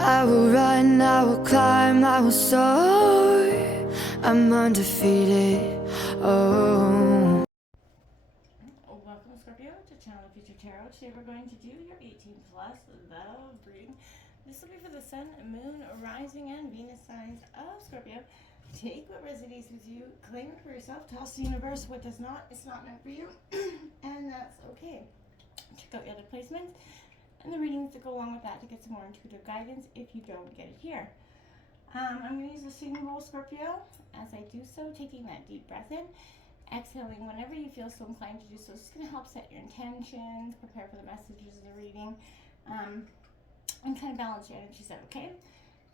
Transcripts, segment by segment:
I will run, I will climb, I will soar. I'm undefeated. Oh. Welcome, Scorpio, to Channel Future Tarot. Today we're going to do your 18 plus love reading. This will be for the Sun, Moon, Rising, and Venus signs of Scorpio. Take what resonates with you, claim it for yourself, toss the universe what does not, it's not meant for you, and that's okay. Check out the other placements and the readings that go along with that to get some more intuitive guidance if you don't get it here. I'm going to use the singing bowl, Scorpio. As I do so, taking that deep breath in, exhaling whenever you feel so inclined to do so. It's going to help set your intentions, prepare for the messages of the reading, and kind of balance your energies out, okay?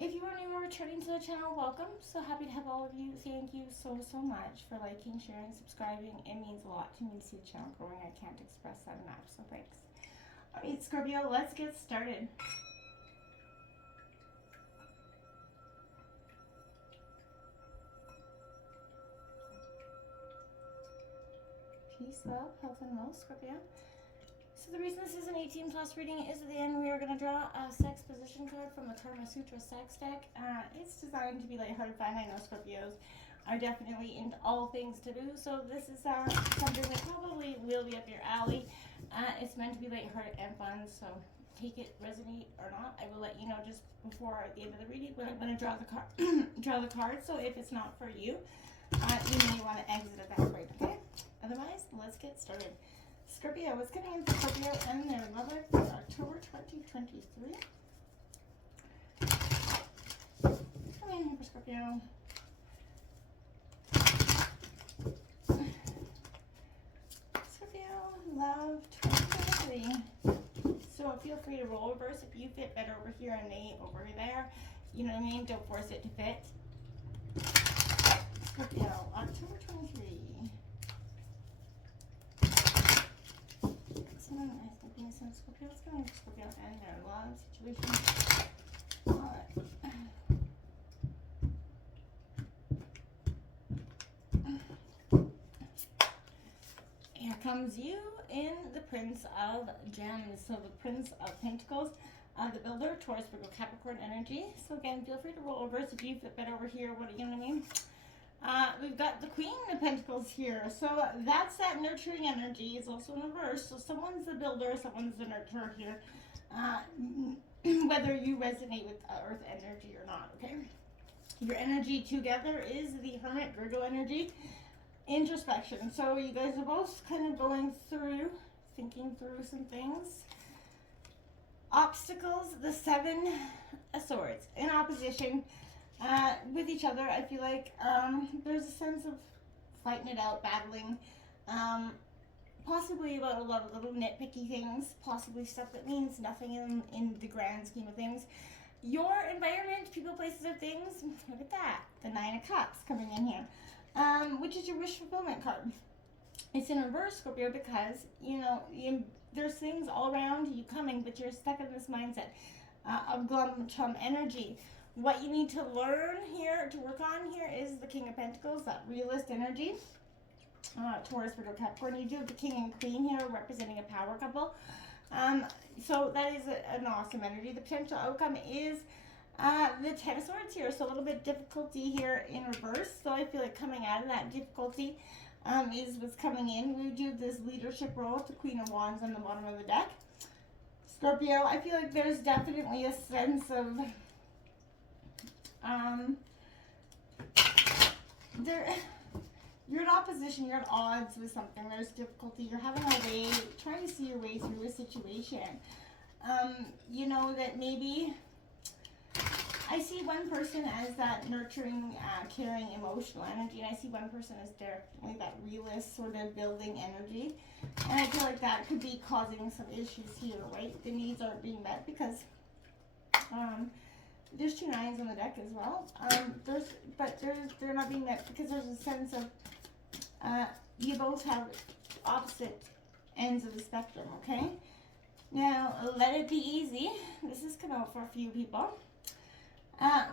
If you are new or returning to the channel, welcome. So happy to have all of you. Thank you so much for liking, sharing, subscribing. It means a lot to me to see the channel growing. I can't express that enough, so thanks. All right, Scorpio, let's get started. Peace, love, health, and wealth, Scorpio. So the reason this is an 18 plus reading is at the end we are going to draw a sex position card from the Karma Sutra sex deck. It's designed to be lighthearted fun. I know Scorpios are definitely into all things taboo, so this is something that probably will be up your alley. It's meant to be lighthearted and fun, so take it, resonate or not. I will let you know just before at the end of the reading when I'm going to draw the card. Draw the card. So if it's not for you, you may want to exit at that point. Okay. Otherwise, let's get started. Scorpio, what's coming in for Scorpio and their love life for October 2023? Coming in for Scorpio. Scorpio, love 2023. So feel free to roll reverse if you fit better over here and they over there. You know what I mean? Don't force it to fit. Scorpio, October 23. Scorpio, what's going on with Scorpio and their love situation? Here comes you in the Prince of Gems. So the Prince of Pentacles, the Builder, Taurus, Virgo, Capricorn energy. So again, feel free to roll over if you fit better over here. What, you know what I mean? We've got the Queen of Pentacles here. So that's that nurturing energy. It's also in reverse. So someone's the builder, someone's the nurturer here. Whether you resonate with Earth energy or not, okay? Your energy together is the Hermit, Virgo energy. Introspection. So you guys are both kind of going through, thinking through some things. Obstacles, the Seven of Swords. In opposition with each other, I feel like there's a sense of fighting it out, battling, possibly about a lot of little nitpicky things, possibly stuff that means nothing in the grand scheme of things. Your environment, people, places, or things, look at that, the Nine of Cups coming in here, which is your wish fulfillment card. It's in reverse, Scorpio, because, you know, there's things all around you coming, but you're stuck in this mindset of glum chum energy. What you need to learn here, to work on here, is the King of Pentacles, that realist energy. Taurus, Virgo, Capricorn. You do have the King and Queen here representing a power couple. So that is an awesome energy. The potential outcome is the Ten of Swords here. So a little bit difficulty here in reverse. So I feel like coming out of that difficulty is what's coming in. We do this leadership role, the Queen of Wands on the bottom of the deck. Scorpio, I feel like there's definitely a sense of you're in opposition, you're at odds with something, there's difficulty, you're having a way, trying to see your way through a situation. You know that maybe, I see one person as that nurturing, caring, emotional energy, and I see one person as definitely that realist sort of building energy. And I feel like that could be causing some issues here, right? The needs aren't being met because, there's two nines on the deck as well. They're not being met because there's a sense of you both have opposite ends of the spectrum, okay? Now, let it be easy. This has come out for a few people.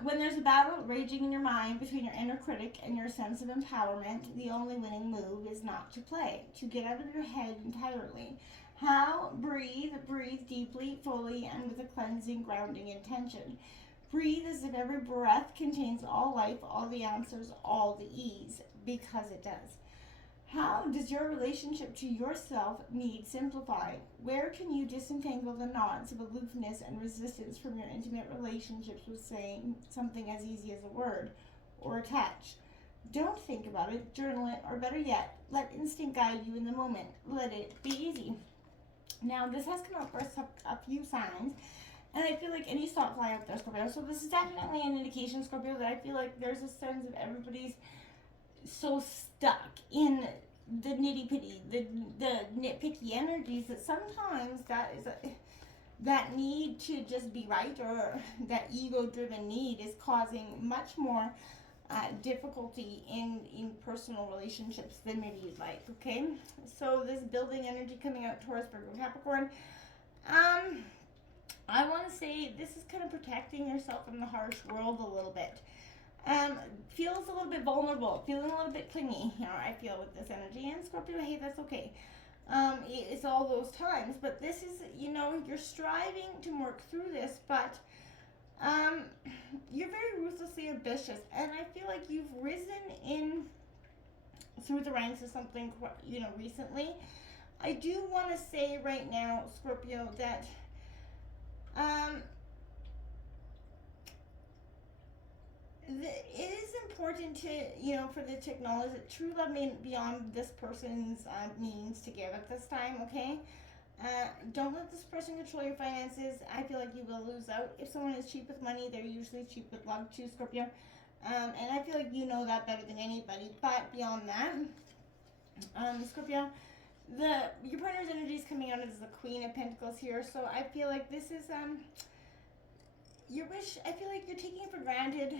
When there's a battle raging in your mind between your inner critic and your sense of empowerment, the only winning move is not to play, to get out of your head entirely How? Breathe. Breathe deeply, fully, and with a cleansing, grounding intention. Breathe as if every breath contains all life, all the answers, all the ease, because it does. How does your relationship to yourself need simplifying? Where can you disentangle the knots of aloofness and resistance from your intimate relationships with saying something as easy as a word or a touch? Don't think about it, journal it, or better yet, let instinct guide you in the moment. Let it be easy. Now, this has come up for a few signs, and I feel like any thought fly out there, Scorpio. So this is definitely an indication, Scorpio, that I feel like there's a sense of everybody's so stuck in the nitty pitty, the nitpicky energies that sometimes that need to just be right, or that ego driven need is causing much more difficulty in personal relationships than maybe you'd like. Okay, so this building energy coming out, Taurus, Virgo, Capricorn. I want to say this is kind of protecting yourself from the harsh world a little bit. Feels a little bit vulnerable, feeling a little bit clingy here, I feel, with this energy. And Scorpio, hey, that's okay. It's all those times, but this is, you're striving to work through this, but you're very ruthlessly ambitious, and I feel like you've risen in through the ranks of something, recently. I do want to say right now, Scorpio, that it is important to, for the to acknowledge that true love may be beyond this person's means to give at this time, okay? Don't let this person control your finances. I feel like you will lose out. If someone is cheap with money, they're usually cheap with love too, Scorpio. And I feel like you know that better than anybody. But beyond that, Scorpio, your partner's energy is coming out as the Queen of Pentacles here. So I feel like this is your wish. I feel like you're taking for granted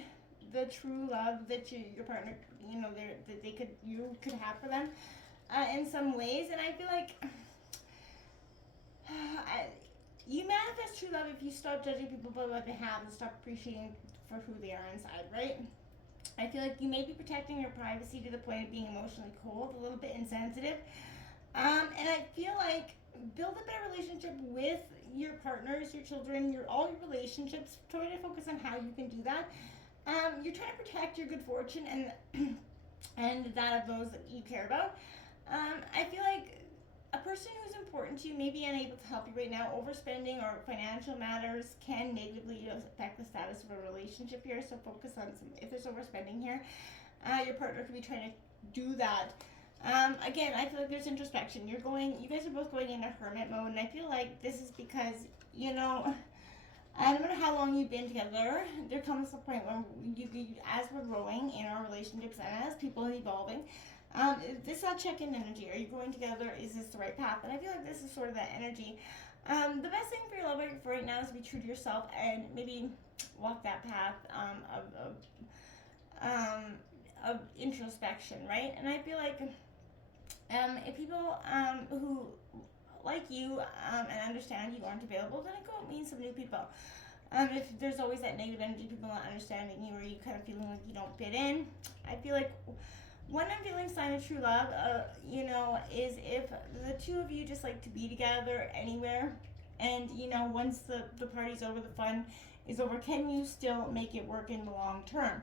the true love that your partner, that you could have for them in some ways. And I feel like you manifest true love if you stop judging people by what they have and stop appreciating for who they are inside, right? I feel like you may be protecting your privacy to the point of being emotionally cold, a little bit insensitive. And I feel like build a better relationship with your partners, your children, all your relationships. Try to focus on how you can do that. You're trying to protect your good fortune and and that of those that you care about. I feel like a person who's important to you may be unable to help you right now. Overspending or financial matters can negatively affect the status of a relationship here. So focus on if there's overspending here. Your partner could be trying to do that. Again, I feel like there's introspection. You guys are both going into hermit mode, and I feel like this is because, no matter how long you've been together, there comes a point where as we're growing in our relationships and as people evolving, this is a check-in energy. Are you going together? Is this the right path? And I feel like this is sort of that energy. The best thing for your love life right now is to be true to yourself and maybe walk that path of introspection, right? And I feel like if people who like you and understand you aren't available, then go and meet some new people. If there's always that negative energy, people not understanding you, or you kind of feeling like you don't fit in, I feel like one I'm feeling sign of true love, is if the two of you just like to be together anywhere, and once the party's over, the fun is over, can you still make it work in the long term?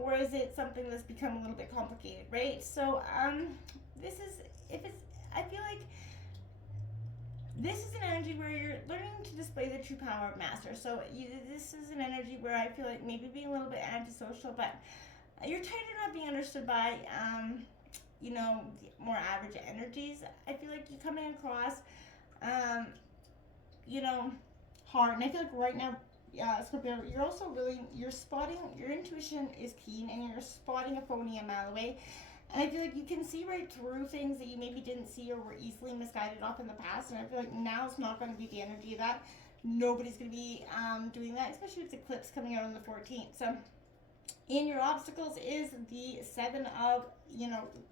Or is it something that's become a little bit complicated, right? So I feel like this is an energy where you're learning to display the true power of master. So this is an energy where I feel like maybe being a little bit antisocial, but you're tired of not being understood by, more average energies. I feel like you're coming across, hard. And I feel like right now, Scorpio, you're also you're spotting, your intuition is keen, and you're spotting a phony a mile away. And I feel like you can see right through things that you maybe didn't see or were easily misguided off in the past. And I feel like now's not going to be the energy of that. Nobody's going to be doing that, especially with eclipse coming out on the 14th. So in your obstacles is the 7 of,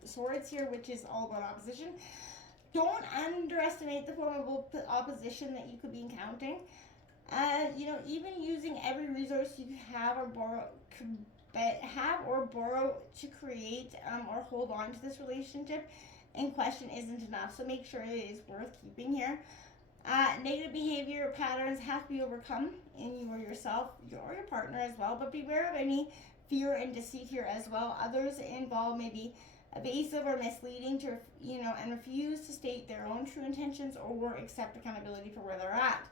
swords here, which is all about opposition. Don't underestimate the formidable opposition that you could be encountering. Even using every resource you have or borrow to create or hold on to this relationship in question isn't enough. So make sure it is worth keeping here. Negative behavior patterns have to be overcome in you or yourself, or your partner as well. But beware of any fear and deceit here as well. Others involved may be evasive or misleading to, and refuse to state their own true intentions or accept accountability for where they're at.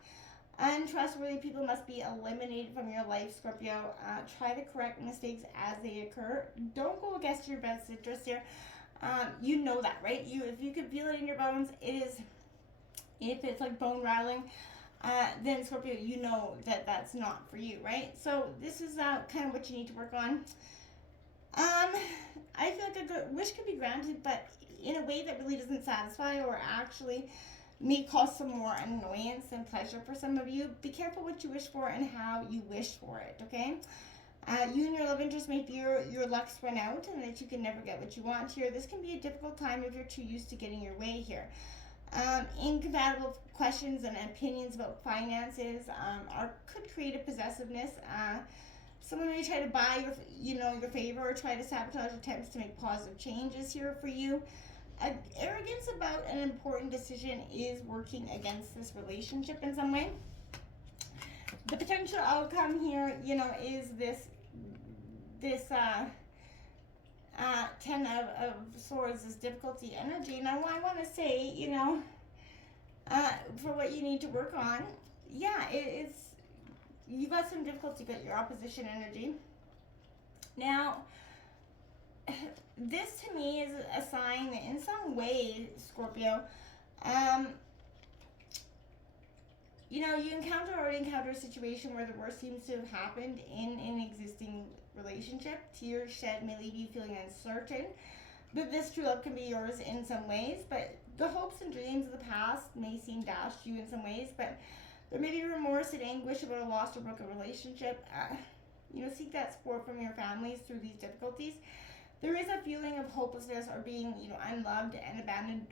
Untrustworthy people must be eliminated from your life, Scorpio. Try to correct mistakes as they occur. Don't go against your best interest here. You know that, right? If you can feel it in your bones, if it's like bone rattling, then Scorpio, you know that that's not for you, right? So this is kind of what you need to work on. I feel like a good wish could be granted, but in a way that really doesn't satisfy, or actually may cause some more annoyance than pleasure for some of you. Be careful what you wish for and how you wish for it, okay? You and your love interest may fear your luck's run out and that you can never get what you want here. This can be a difficult time if you're too used to getting your way here. Incompatible questions and opinions about finances could create a possessiveness. Someone may try to buy your favor, or try to sabotage attempts to make positive changes here for you. Arrogance about an important decision is working against this relationship in some way. The potential outcome here, is this 10 of Swords, is difficulty energy. Now, I want to say, for what you need to work on, you got some difficulty with your opposition energy. Now, this to me is a sign that in some way, Scorpio, you already encounter a situation where the worst seems to have happened in an existing relationship. Tears shed may leave you feeling uncertain, but this true love can be yours in some ways. But the hopes and dreams of the past may seem dashed to you in some ways, but there may be remorse and anguish about a lost or broken relationship. Seek that support from your families through these difficulties. There is a feeling of hopelessness or being, unloved and abandoned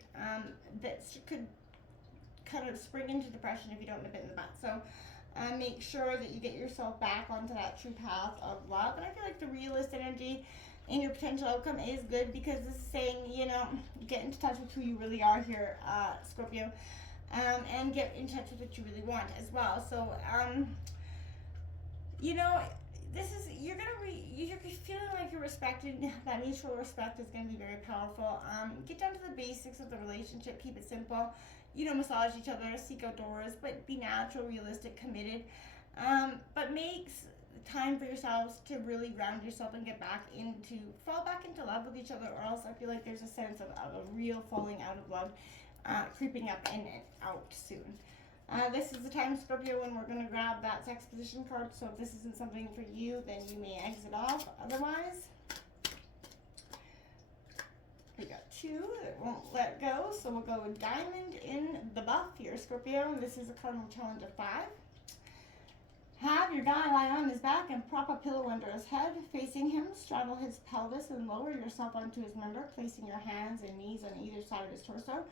that could kind of spring into depression if you don't nip it in the bud. So make sure that you get yourself back onto that true path of love. And I feel like the realist energy in your potential outcome is good, because this is saying, get into touch with who you really are here, Scorpio, and get in touch with what you really want as well. So, this is, you're feeling like you're respected. That mutual respect is going to be very powerful. Get down to the basics of the relationship. Keep it simple. Massage each other, seek outdoors, but be natural, realistic, committed. But make time for yourselves to really ground yourself and fall back into love with each other, or else I feel like there's a sense of a real falling out of love creeping up and out soon. This is the time, Scorpio, when we're going to grab that sex position card. So if this isn't something for you, then you may exit off. Otherwise, we got 2 that won't let go. So we'll go with Diamond in the buff here, Scorpio. And this is a cardinal challenge of 5. Have your guy lie on his back and prop a pillow under his head, facing him. Straddle his pelvis and lower yourself onto his member, placing your hands and knees on either side of his torso.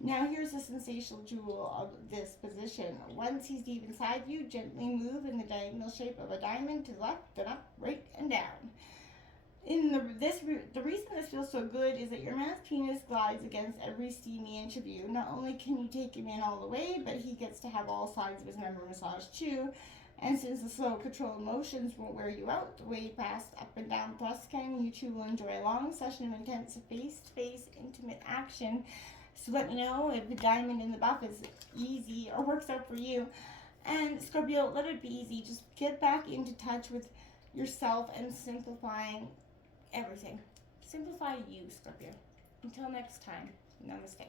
Now here's the sensational jewel of this position. Once he's deep inside you, gently move in the diagonal shape of a diamond to the left and up, right and down. The reason this feels so good is that your man's penis glides against every steamy inch of you. Not only can you take him in all the way, but he gets to have all sides of his member massaged too. And since the slow, controlled motions won't wear you out, the way past up and down thrust can, you two will enjoy a long session of intense face-to-face intimate action. So let me know if the diamond in the buff is easy or works out for you. And Scorpio, let it be easy. Just get back into touch with yourself and simplifying everything. Simplify you, Scorpio. Until next time, namaste.